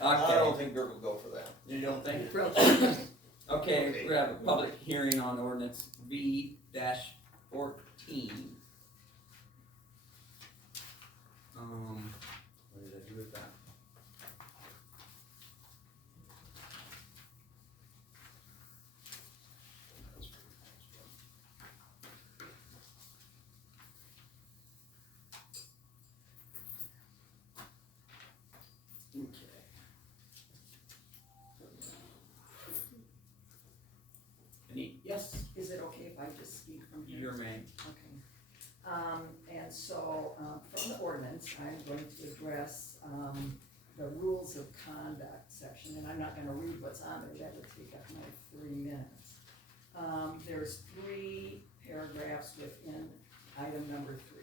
I don't Okay, think Dirk will go for that. you don't think? Okay. We have a public hearing on ordinance V-14. What did I do with that? Okay. Yes, Is it okay if I just speak from here? your name. Okay. And so, from the ordinance, I'm going to address, the rules of conduct section, and I'm not gonna read what's on there, that would take up my 3 minutes. There's 3 paragraphs within item number 3.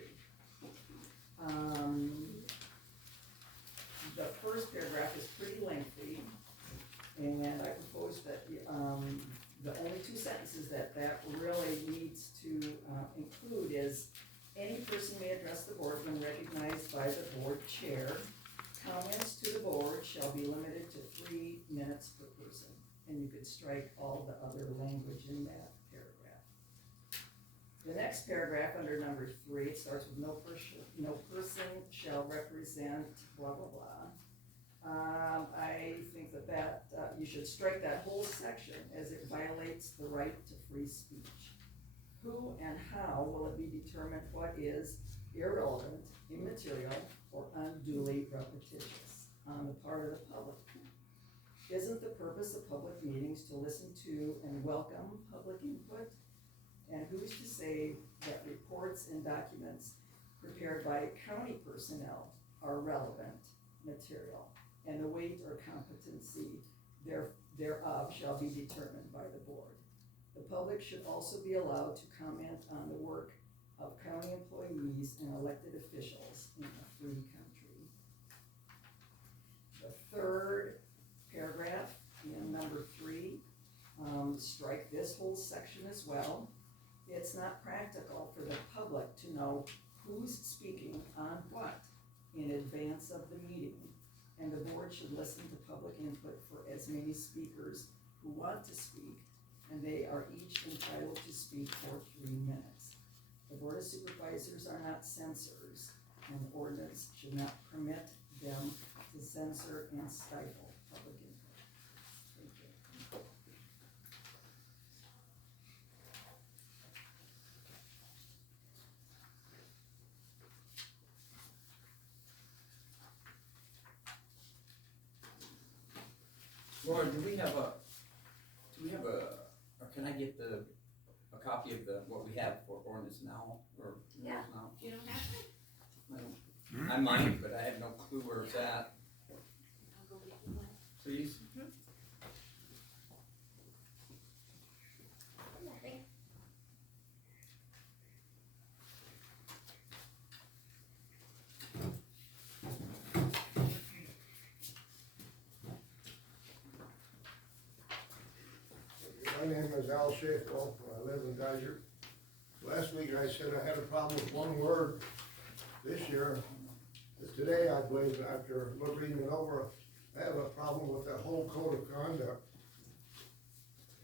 The first paragraph is pretty lengthy, and I propose that, the only 2 sentences that really needs to include is, any person may address the board when recognized by the board chair. Comments to the board shall be limited to 3 minutes per person. And you could strike all the other language in that paragraph. The next paragraph under number 3, it starts with no person shall represent blah, blah, blah. I think that you should strike that whole section as it violates the right to free speech. Who and how will it be determined what is irrelevant, immaterial, or unduly repetitious on the part of the public? Isn't the purpose of public meetings to listen to and welcome public input? And who's to say that reports and documents prepared by county personnel are relevant material, and the weight or competency thereof shall be determined by the board? The public should also be allowed to comment on the work of county employees and elected officials in a free country. The third paragraph in number 3, strike this whole section as well. It's not practical for the public to know who's speaking on what in advance of the meeting, and the board should listen to public input for as many speakers who want to speak, and they are each entitled to speak for 3 minutes. The Board of Supervisors are not censors, and the ordinance should not permit them to censor and stifle public input. Thank you. Laura, do we have a, or can I get a copy of what we have for ordinance now, or Yeah. rules now? You don't have to? I might, but I have no clue where it's at, I'll go get you one. please. Nothing. My name is Al Schaeffel, I live in Geyser. Last week I said I had a problem with one word. This year, today I believe, after reading it over, I have a problem with that whole code of conduct.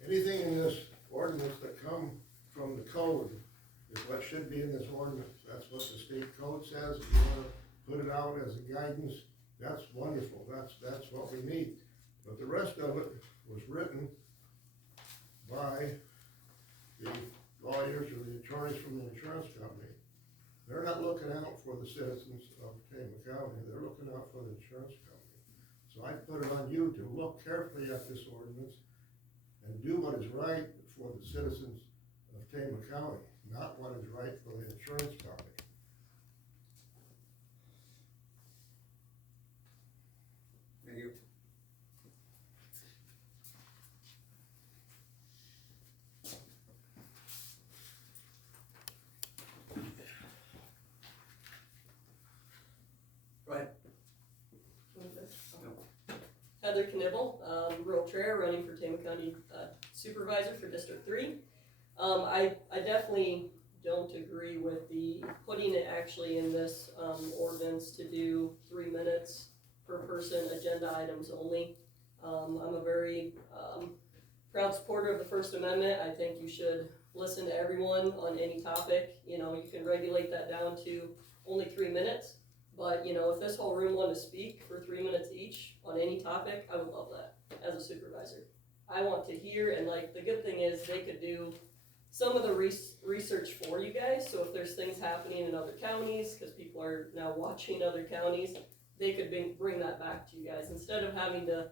Anything in this ordinance that come from the code is what should be in this ordinance. That's what the state code says. If you wanna put it out as a guidance, that's wonderful, that's what we need. But the rest of it was written by the lawyers or the attorneys from the insurance company. They're not looking out for the citizens of Tama County, they're looking out for the insurance company. So I put it on you to look carefully at this ordinance and do what is right for the citizens of Tama County, not what is right for the insurance company. Thank you. Go ahead. Heather Knibble, rural trader, running for Tama County Supervisor for District 3. I definitely don't agree with the putting it actually in this ordinance to do 3 minutes per person agenda items only. I'm a very, proud supporter of the First Amendment. I think you should listen to everyone on any topic. You know, you can regulate that down to only 3 minutes. But, you know, if this whole room wanted to speak for 3 minutes each on any topic, I would love that as a supervisor. I want to hear, and like, the good thing is they could do some of the research for you guys. So if there's things happening in other counties, because people are now watching other counties, they could bring that back to you guys instead of having to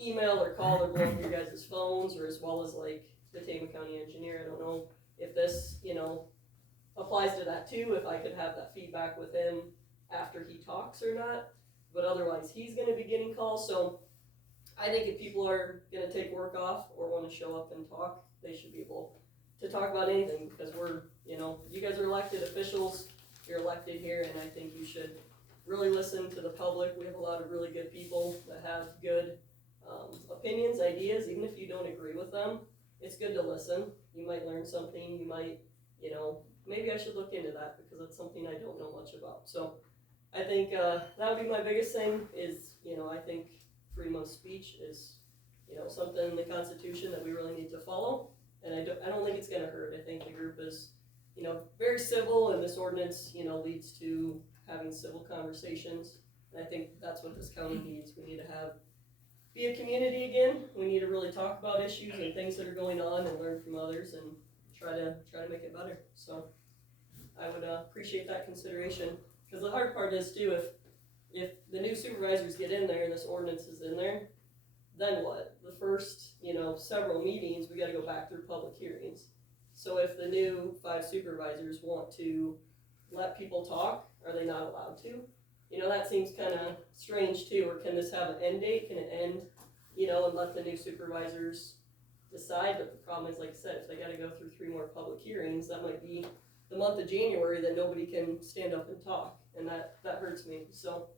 email or call or blow up your guys' phones, or as well as like the Tama County engineer. I don't know if this, you know, applies to that too, if I could have that feedback with him after he talks or not, but otherwise he's gonna be getting calls. So I think if people are gonna take work off or wanna show up and talk, they should be able to talk about anything, because we're, you know, you guys are elected officials, you're elected here, and I think you should really listen to the public. We have a lot of really good people that have good opinions, ideas, even if you don't agree with them. It's good to listen. You might learn something, you might, you know, maybe I should look into that because it's something I don't know much about. So I think that would be my biggest thing is, you know, I think freedom of speech is, you know, something in the Constitution that we really need to follow. And I don't think it's gonna hurt. I think the group is, you know, very civil, and this ordinance, you know, leads to having civil conversations. And I think that's what this county needs. We need to be a community again. We need to really talk about issues and things that are going on and learn from others and try to make it better. So I would appreciate that consideration, because the hard part is too, if the new supervisors get in there and this ordinance is in there, then what? The first, you know, several meetings, we gotta go back through public hearings. So if the new 5 supervisors want to let people talk, are they not allowed to? You know, that seems kinda strange too. Or can this have an end date? Can it end, you know, and let the new supervisors decide? But the problem is, like I said, if they gotta go through 3 more public hearings, that might be the month of January that nobody can stand up and talk, and that hurts me. So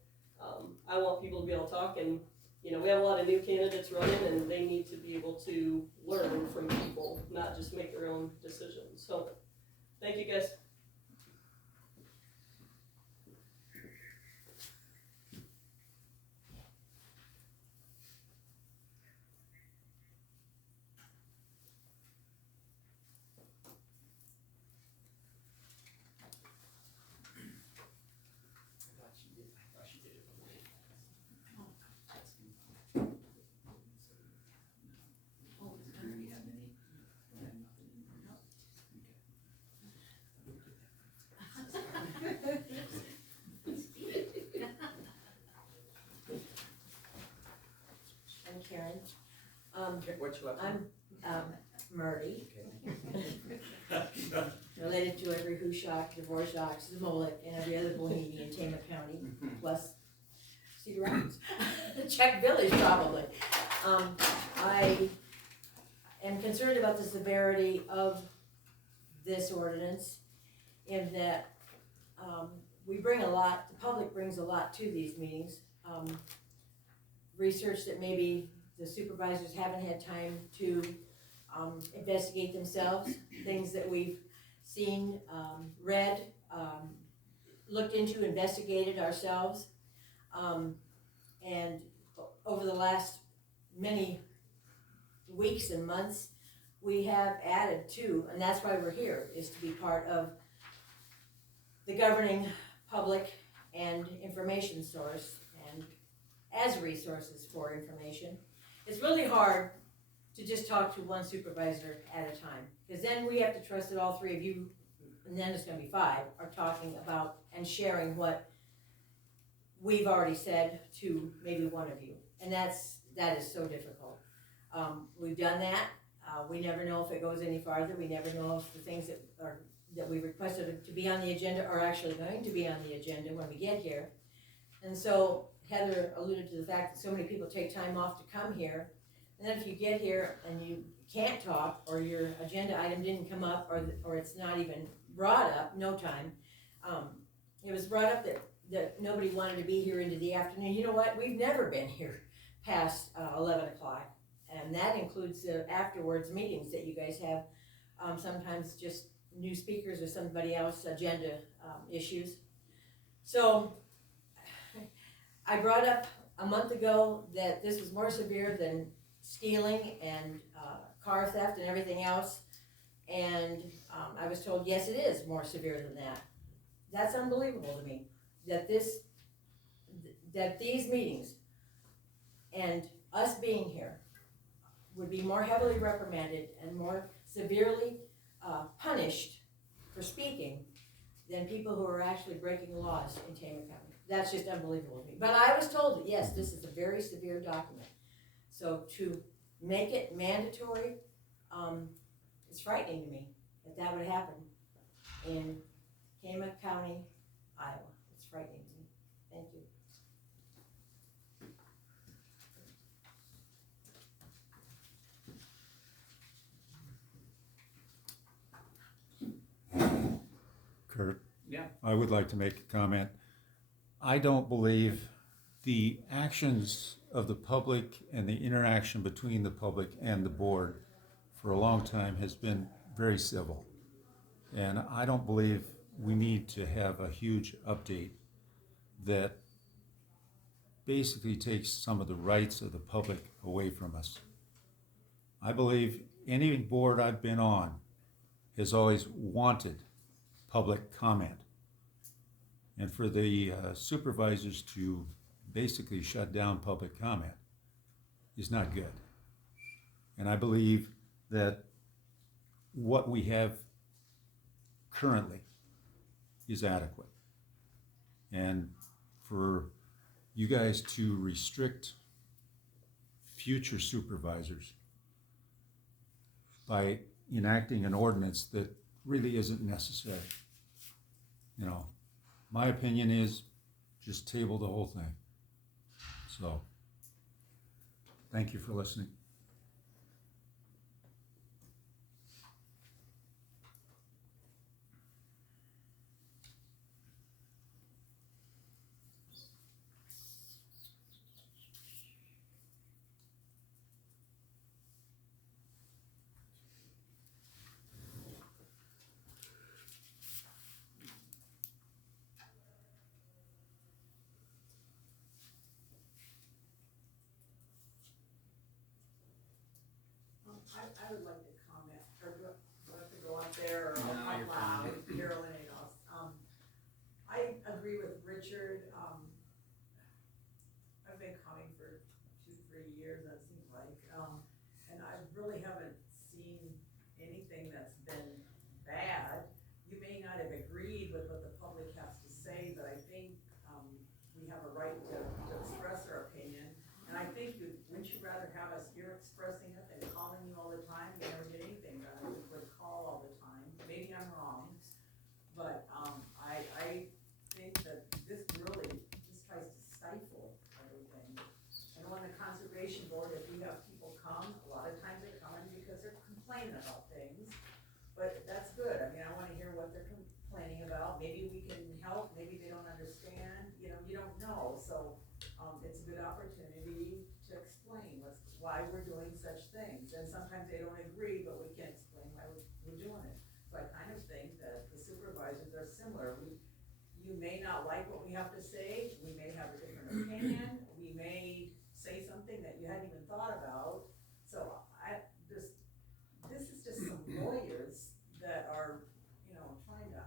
I want people to be able to talk, and you know, we have a lot of new candidates running, and they need to be able to learn from people, not just make their own decisions. So thank you guys. I'm Karen. What's your last name? I'm Murray, Okay. related to every Hooshok, Dvorak, Zamolik, and every other Bohemian in Tama County, plus Cedar Rapids. Czech Village, probably. I am concerned about the severity of this ordinance, in that we bring a lot, the public brings a lot to these meetings. Research that maybe the supervisors haven't had time to investigate themselves, things that we've seen, read, looked into, investigated ourselves. And over the last many weeks and months, we have added to, and that's why we're here, is to be part of the governing public and information source, and as resources for information. It's really hard to just talk to one supervisor at a time, because then we have to trust that all 3 of you, and then it's gonna be 5, are talking about and sharing what we've already said to maybe one of you, and that is so difficult. We've done that. We never know if it goes any farther. We never know if the things that we requested to be on the agenda are actually going to be on the agenda when we get here. And so Heather alluded to the fact that so many people take time off to come here, and then if you get here and you can't talk, or your agenda item didn't come up, or it's not even brought up, no time. It was brought up that nobody wanted to be here into the afternoon. You know what? We've never been here past 11 o'clock, and that includes the afterwards meetings that you guys have. Sometimes just new speakers or somebody else agenda issues. So I brought up a month ago that this was more severe than stealing and car theft and everything else. And I was told, yes, it is more severe than that. That's unbelievable to me, that these meetings and us being here would be more heavily reprimanded and more severely punished for speaking than people who are actually breaking laws in Tama County. That's just unbelievable to me. But I was told that, yes, this is a very severe document. So to make it mandatory, it's frightening to me that would happen in Tama County, Iowa. It's frightening to me. Thank you. Kurt? Yeah. I would like to make a comment. I don't believe the actions of the public and the interaction between the public and the board for a long time has been very civil. And I don't believe we need to have a huge update that basically takes some of the rights of the public away from us. I believe any board I've been on has always wanted public comment. And for the supervisors to basically shut down public comment is not good. And I believe that what we have currently is adequate. And for you guys to restrict future supervisors by enacting an ordinance that really isn't necessary. You know, my opinion is just table the whole thing. So, thank you for listening. I would like to comment, or do I have to go up there or No, out you're loud, fine. Carolyn and us? I agree with Richard, I've been coming for 2-3 years, that seems like, and I really haven't seen anything that's been bad. You may not have agreed with what the public has to say, but I think, we have a right to express our opinion. And I think, wouldn't you rather have us here expressing it than calling you all the time? You never get anything done, we would call all the time. Maybe I'm wrong, but, I think that this really just tries to stifle everything. And on the conservation board, if we have people come, a lot of times they come in because they're complaining about things. But that's good, I mean, I wanna hear what they're complaining about, maybe we can help, maybe they don't understand, you don't know, so, it's a good opportunity to explain why we're doing such things, and sometimes they don't agree, but we can explain why we're doing it. So I kind of think that the supervisors are similar, you may not like what we have to say, we may have a different opinion, we may say something that you hadn't even thought about, so this is just some lawyers that are, trying to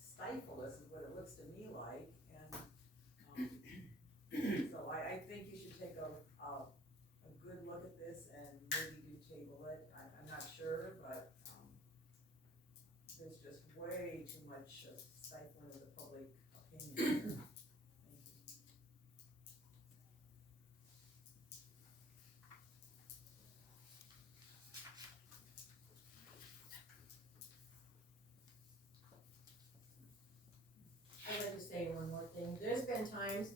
stifle us is what it looks to me like, and, so I think you should take a good look at this and maybe do table it, I'm not sure, but, there's just way too much stifling of the public opinion. Thank you. I'd like to say one more thing. There's been times,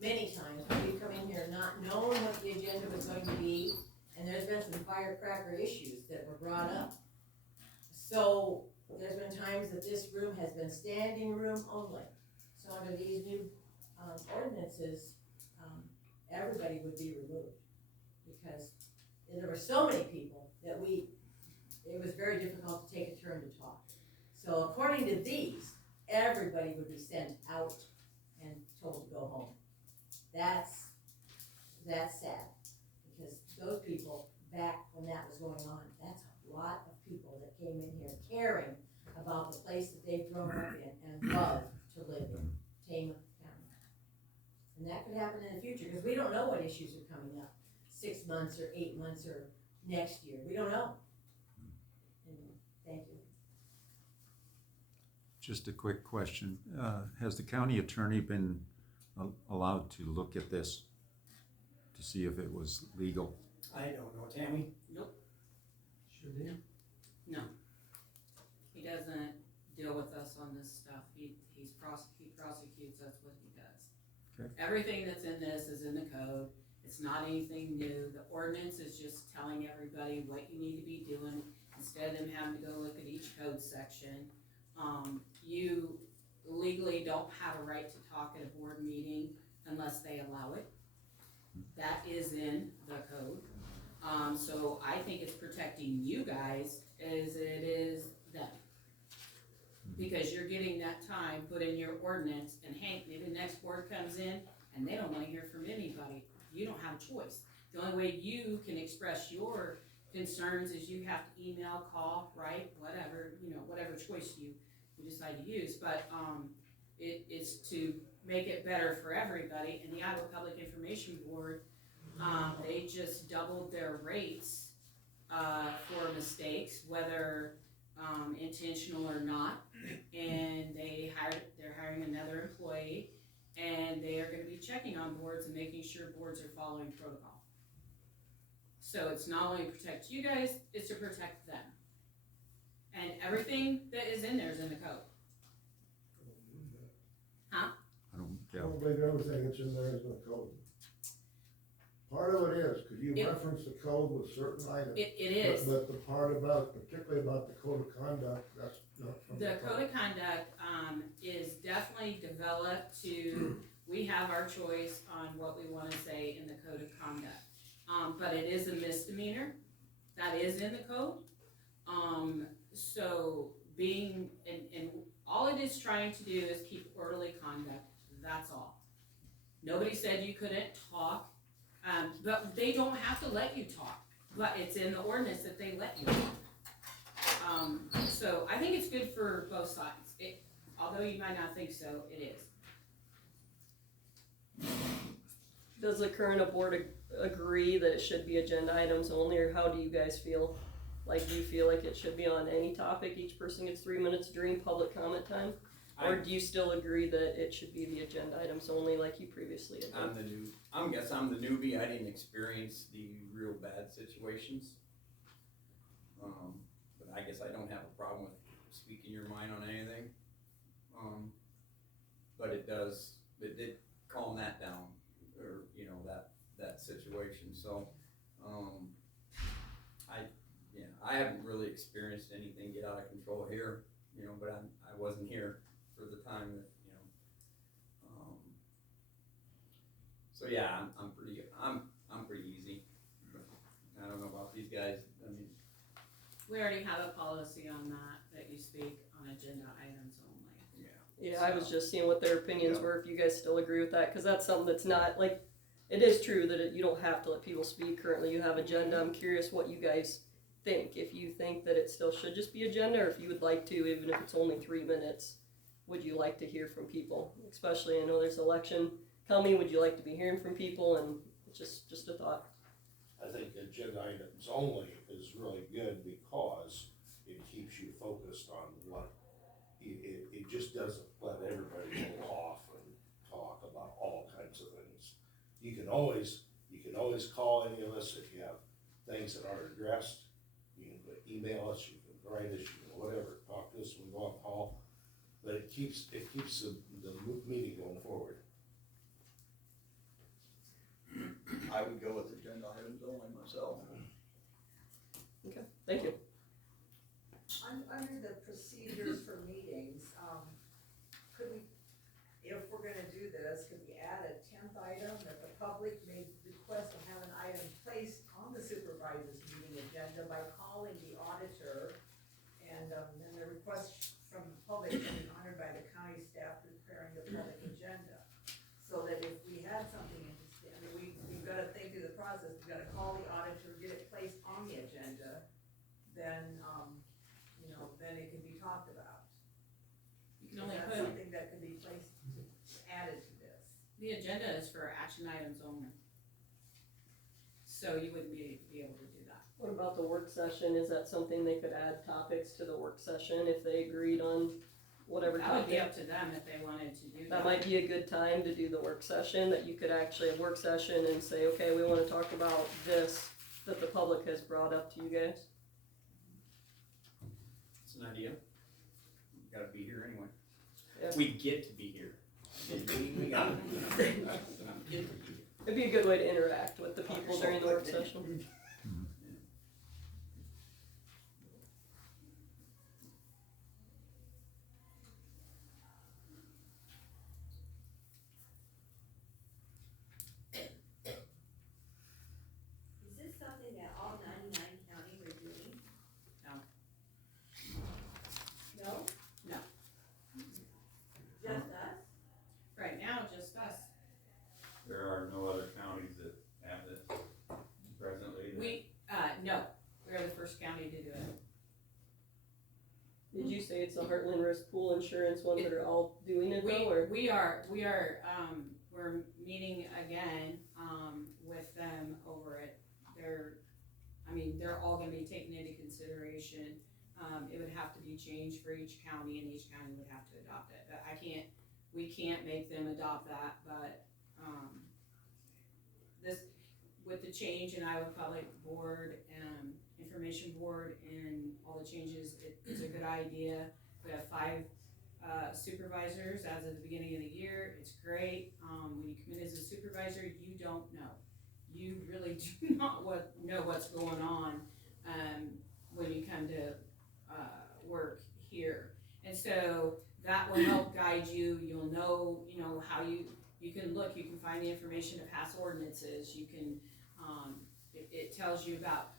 many times, when we've come in here not knowing what the agenda was going to be, and there's been some firecracker issues that were brought up. So, there's been times that this room has been standing room only. So under these new ordinances, everybody would be removed. Because there were so many people that it was very difficult to take a turn to talk. So according to these, everybody would be sent out and told to go home. That's that's sad, because those people, back when that was going on, that's a lot of people that came in here caring about the place that they've grown up in and love to live in, Tama County. And that could happen in the future, because we don't know what issues are coming up, 6 months or 8 months or next year, we don't know. Anyway, thank you. Just a quick question. Has the county attorney been allowed to look at this to see if it was legal? I don't know, Tammy? Should he? No. He doesn't deal with us on this stuff. He prosecutes, that's what he does. Okay. Everything that's in this is in the code. It's not anything new. The ordinance is just telling everybody what you need to be doing instead of them having to go look at each code section. You legally don't have a right to talk at a board meeting unless they allow it. That is in the code. So I think it's protecting you guys as it is them. Because you're getting that time put in your ordinance, and hey, maybe the next board comes in and they don't wanna hear from anybody. You don't have a choice. The only way you can express your concerns is you have to email, call, write, whatever, whatever choice you decide to use, but it's to make it better for everybody. And the Iowa Public Information Board, they just doubled their rates for mistakes, whether intentional or not, and they're hiring another employee, and they are going to be checking on boards and making sure boards are following protocol. So it's not only to protect you guys, it's to protect them. And everything that is in there is in the code. Huh? I don't believe everything that's in there is in the code. Part of it is, cause you reference the code with certain items. It is. But the part about, particularly about the code of conduct, that's not from The code of conduct is definitely developed to, we have our choice on what we want to say in the code of conduct. But it is a misdemeanor. That is in the code. So being, and all it is trying to do is keep orderly conduct. That's all. Nobody said you couldn't talk, but they don't have to let you talk. But it's in the ordinance that they let you talk. So I think it's good for both sides. Although you might not think so, it is. Does the current board agree that it should be agenda items only, or how do you guys feel? Like, do you feel like it should be on any topic, each person gets 3 minutes during public comment time? Or do you still agree that it should be the agenda items only like you previously had done? I'm the newbie, I didn't experience the real bad situations. But I guess I don't have a problem with speaking your mind on anything. But it did calm that down, or, that situation, so, I haven't really experienced anything get out of control here, but I wasn't here for the time that, so yeah, I'm pretty easy. I don't know about these guys, We already have a policy on that you speak on agenda items only. Yeah, I was just seeing what their opinions were, if you guys still agree with that, cause that's something that's not, like, it is true that you don't have to let people speak, currently you have agenda. I'm curious what you guys think, if you think that it still should just be agenda, or if you would like to, even if it's only 3 minutes, would you like to hear from people? Especially, I know there's election coming, would you like to be hearing from people, and just a thought. I think agenda items only is really good because it keeps you focused on what, it just doesn't let everybody go off and talk about all kinds of things. You can always call any of us if you have things that aren't addressed. You can email us, you can write us, you can whatever, talk to us when we go on call. But it keeps the meeting going forward. I would go with agenda items only myself. Okay, thank you. Under the procedures for meetings, could we, if we're gonna do this, could we add a 10th item that the public may request to have an item placed on the supervisors meeting agenda by calling the auditor, and then the request from the public can be honored by the county staff preparing the public agenda. So that if we had something interesting, we've got a thing process, we gotta call the auditor, get it placed on the agenda, then, then it can be talked about. You can only That's put, something that could be placed, added to this. the agenda is for action items only. So you wouldn't be able to do that. What about the work session? Is that something they could add topics to the work session if they agreed on whatever That would be topic? up to them if they wanted to do that. That might be a good time to do the work session, that you could actually have work session and say, okay, we wanna talk about this that the public has brought up to you guys. It's an idea. Gotta be here anyway. Yeah. We get to be here. We gotta be here. It'd be a good way to interact with the people during the work session. Is this something that all 99 counties are doing? No. No? No. Just us? Right now, just us. There are no other counties that have this presently? No, we're the first county to do it. Did you say it's the Heartland Risk Pool Insurance ones that are all doing it though, or? We're meeting again, with them over it. They're all gonna be taken into consideration. It would have to be changed for each county, and each county would have to adopt it, but we can't make them adopt that, but, with the change in Iowa Public Board, Information Board, and all the changes, it's a good idea. We have 5 supervisors as of the beginning of the year. It's great. When you come in as a supervisor, you don't know. You really do not know what's going on when you come to work here. And so that will help guide you. You'll know, how you can look, you can find the information to pass ordinances. You can, it tells you about,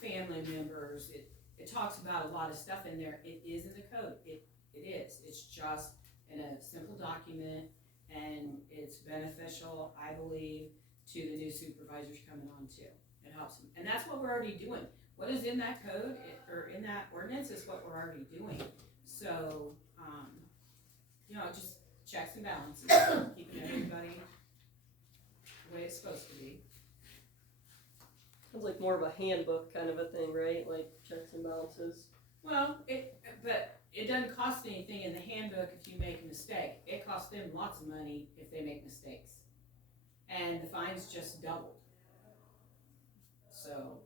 family members. It talks about a lot of stuff in there. It is in the code. It is. It's just in a simple document, and it's beneficial, I believe, to the new supervisors coming on too. It helps them. And that's what we're already doing. What is in that code, or in that ordinance, is what we're already doing. So, just checks and balances, keeping everybody the way it's supposed to be. Sounds like more of a handbook kind of a thing, right? Like checks and balances. Well, but it doesn't cost anything in the handbook if you make a mistake. It costs them lots of money if they make mistakes. And the fines just doubled. So,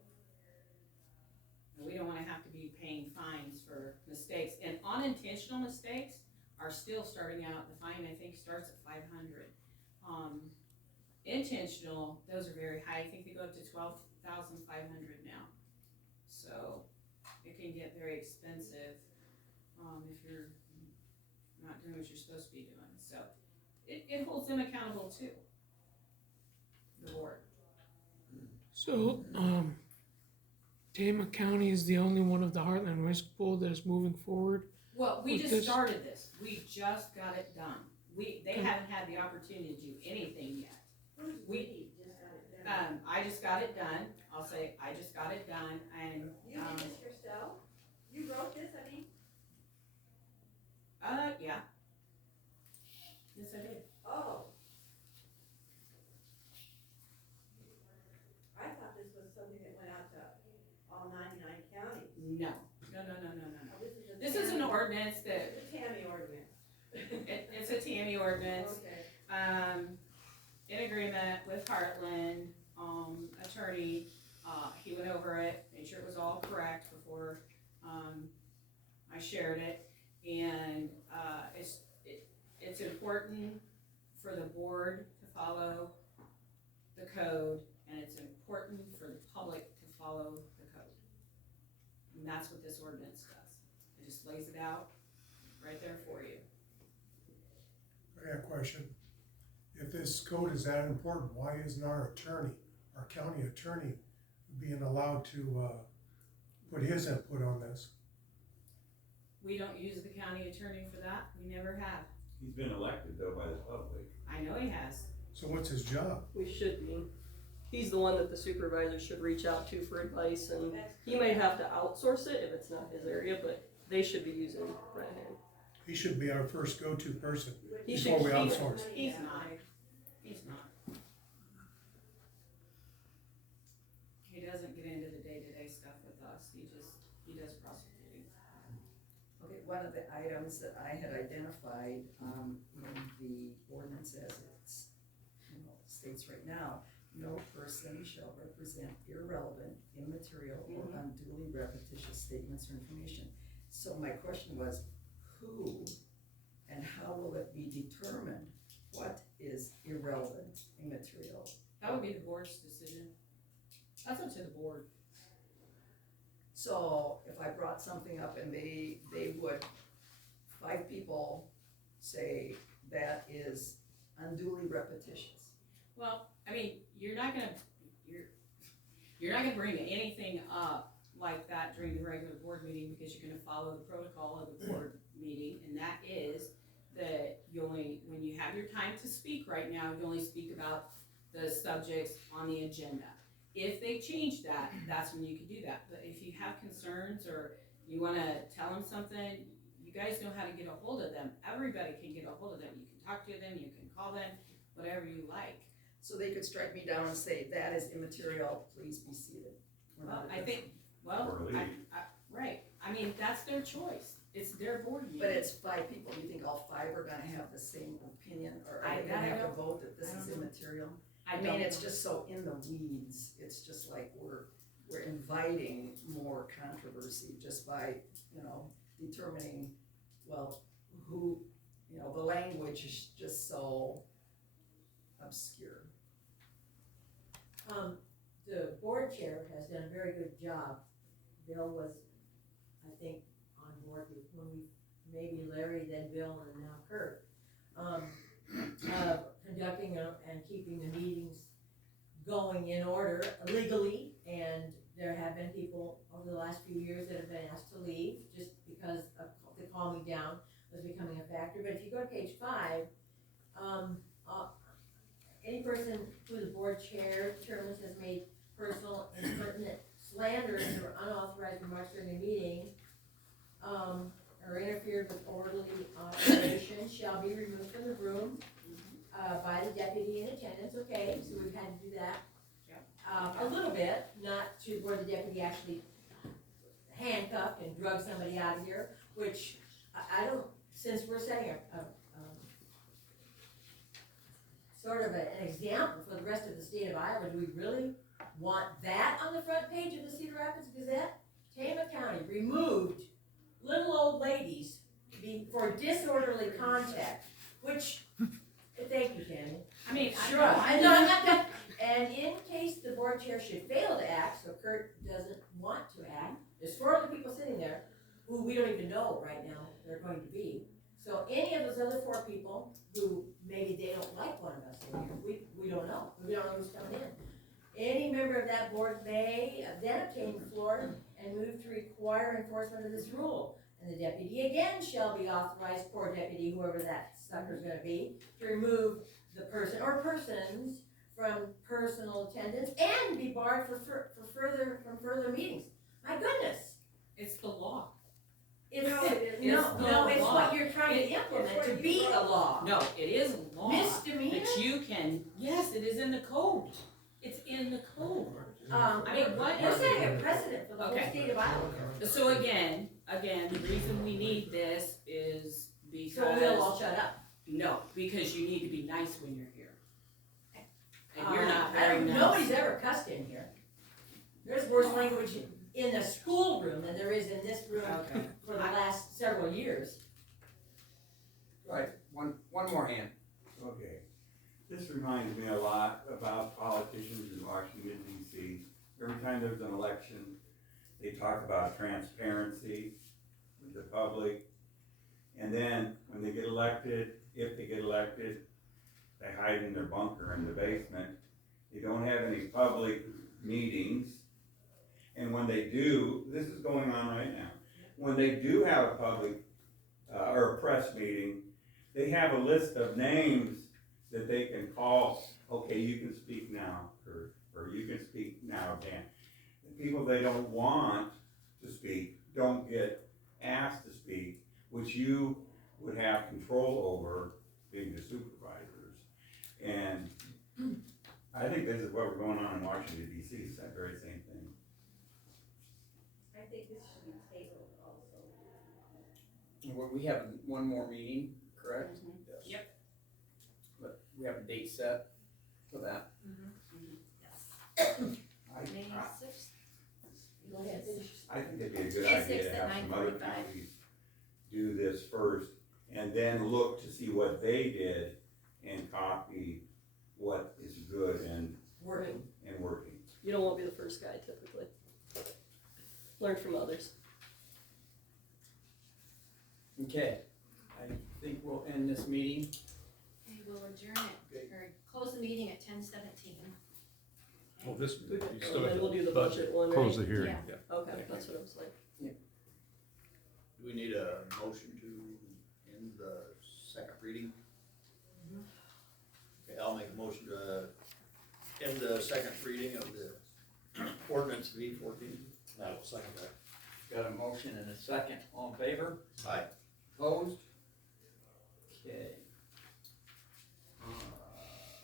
we don't wanna have to be paying fines for mistakes. And unintentional mistakes are still starting out, the fine I think starts at 500. Intentional, those are very high. I think they go up to 12,500 now. So, it can get very expensive if you're not doing what you're supposed to be doing. So it holds them accountable too, the board. So, Tama County is the only one of the Heartland Risk Pool that is moving forward. Well, we with just this? started this. We just got it done. They haven't had the opportunity to do anything yet. I just got it done. I'll say, I just got it done, and, You did this yourself? You wrote this, I mean? yeah. Yes, I did. Oh. I thought this was something that went out to all 99 counties. No. Oh, This is an ordinance that, The Tammy ordinance. it's a TAMI ordinance. Okay. In agreement with Heartland, attorney, he went over it, made sure it was all correct before, I shared it. And, it's important for the board to follow the code, and it's important for the public to follow the code. And that's what this ordinance does. It just lays it out right there for you. I got a question. If this code is that important, why isn't our county attorney being allowed to, put his input on this? We don't use the county attorney for that. We never have. He's been elected though by the public. I know he has. So what's his job? We should be. he's the one that the supervisor should reach out to for advice, and he may have to outsource it if it's not his area, but they should be using Brennan. He should be our first go-to person He before should we keep- outsource. He's not. He's not. He doesn't get into the day-to-day stuff with us, he does prosecuting. Okay, one of the items that I had identified, in the ordinance as it's, states right now, no person shall represent irrelevant, immaterial, or unduly repetitious statements or information. So my question was, who and how will it be determined what is irrelevant, immaterial? That would be the board's decision. That's up to the board. So if I brought something up and they would, 5 people say that is unduly repetitious. Well, I mean, you're not gonna bring anything up like that during the regular board meeting because you're gonna follow the protocol of the board meeting, and that is that when you have your time to speak right now, you only speak about the subjects on the agenda. If they change that, that's when you can do that. But if you have concerns or you wanna tell them something, you guys know how to get a hold of them. Everybody can get a hold of them. You can talk to them, you can call them, whatever you like. So they could strike me down and say, that is immaterial, please be seated. We're Well, not I think, Or leave. right, I mean, that's their choice. It's their board meeting. But it's 5 people, you think all 5 are gonna have the same opinion, or are I they gonna have to don't- vote that this I is don't know. immaterial? I I don't mean, it's know. just so in the weeds, it's just like we're inviting more controversy just by, determining, well, who, the language is just so obscure. The board chair has done a very good job. Bill was, I think, on board with when we, maybe Larry, then Bill, and now Kurt, conducting and keeping the meetings going in order legally, and there have been people over the last few years that have been asked to leave just because of the calming down was becoming a factor. But if you go to page 5, any person who the board chair determines has made personal, impertinent, slanderous, or unauthorized remarks during the meeting, or interfered with orderly operation shall be removed from the room by the deputy in attendance. Okay, so we've had to do that. A little bit, not to where the deputy actually handcuffed and drug somebody out of here, which I don't, since we're setting a sort of an example for the rest of the state of Iowa, do we really want that on the front page of the Cedar Rapids Gazette? Tama County removed little old ladies for disorderly contact, which, thank you, Tammy. I mean, Sure, I'm not, and in case the board chair should fail to act, so Kurt doesn't want to act, there's 4 other people sitting there who we don't even know right now they're going to be. So any of those other 4 people who maybe they don't like one of us in here, we don't know. We don't know who's coming in. Any member of that board may then obtain the floor and move to require enforcement of this rule. And the deputy again shall be authorized, poor deputy, whoever that sucker's gonna be, to remove the person or persons from personal attendance and be barred from further meetings. My goodness, it's the law. it's, No, it is. no, it's law. what you're trying to implement to be a law. No, it is law. Misdemeanor? That you can, yes, it is in the code. It's in the code. I mean, what we're is- setting a precedent for the whole Okay. state of Iowa. So again, the reason we need this is So we'll all because, shut up. no, because you need to be nice when you're here. And you're not I very don't- nice. Nobody's ever cussed in here. There's worse language in the schoolroom than there is in this room Okay. for the last several years. Right, one more hand. Okay, this reminds me a lot about politicians in Washington DC. Every time there's an election, they talk about transparency with the public. And then when they get elected, if they get elected, they hide in their bunker in the basement. They don't have any public meetings. And when they do, this is going on right now, when they do have a public or a press meeting, they have a list of names that they can call. Okay, you can speak now, Kurt, or you can speak now, Dan. The people they don't want to speak don't get asked to speak, which you would have control over being the supervisors. And I think this is what we're going on in Washington DC, it's that very same thing. I think this should be tabled also. We have one more meeting, correct? Yes. Yep. But we have a date set for that. Yes. I- May I- 6th? Go ahead. I think it'd be a good May idea 6th to at have some other 9:45. counties do this first, and then look to see what they did, and copy what is good and Working. working. You don't want to be the first guy typically. Learn from others. Okay, I think we'll end this meeting. Okay, we'll adjourn it, or close the meeting at 10:17. Well, this, And then we'll do the budget one, right? close the hearing. Yeah. Okay, that's what I was like. Do we need a motion to end the second reading? Okay, I'll make a motion to end the second reading of the ordinance V14. I will second that. Got a motion and a second, all in favor? Aye. Opposed? Okay.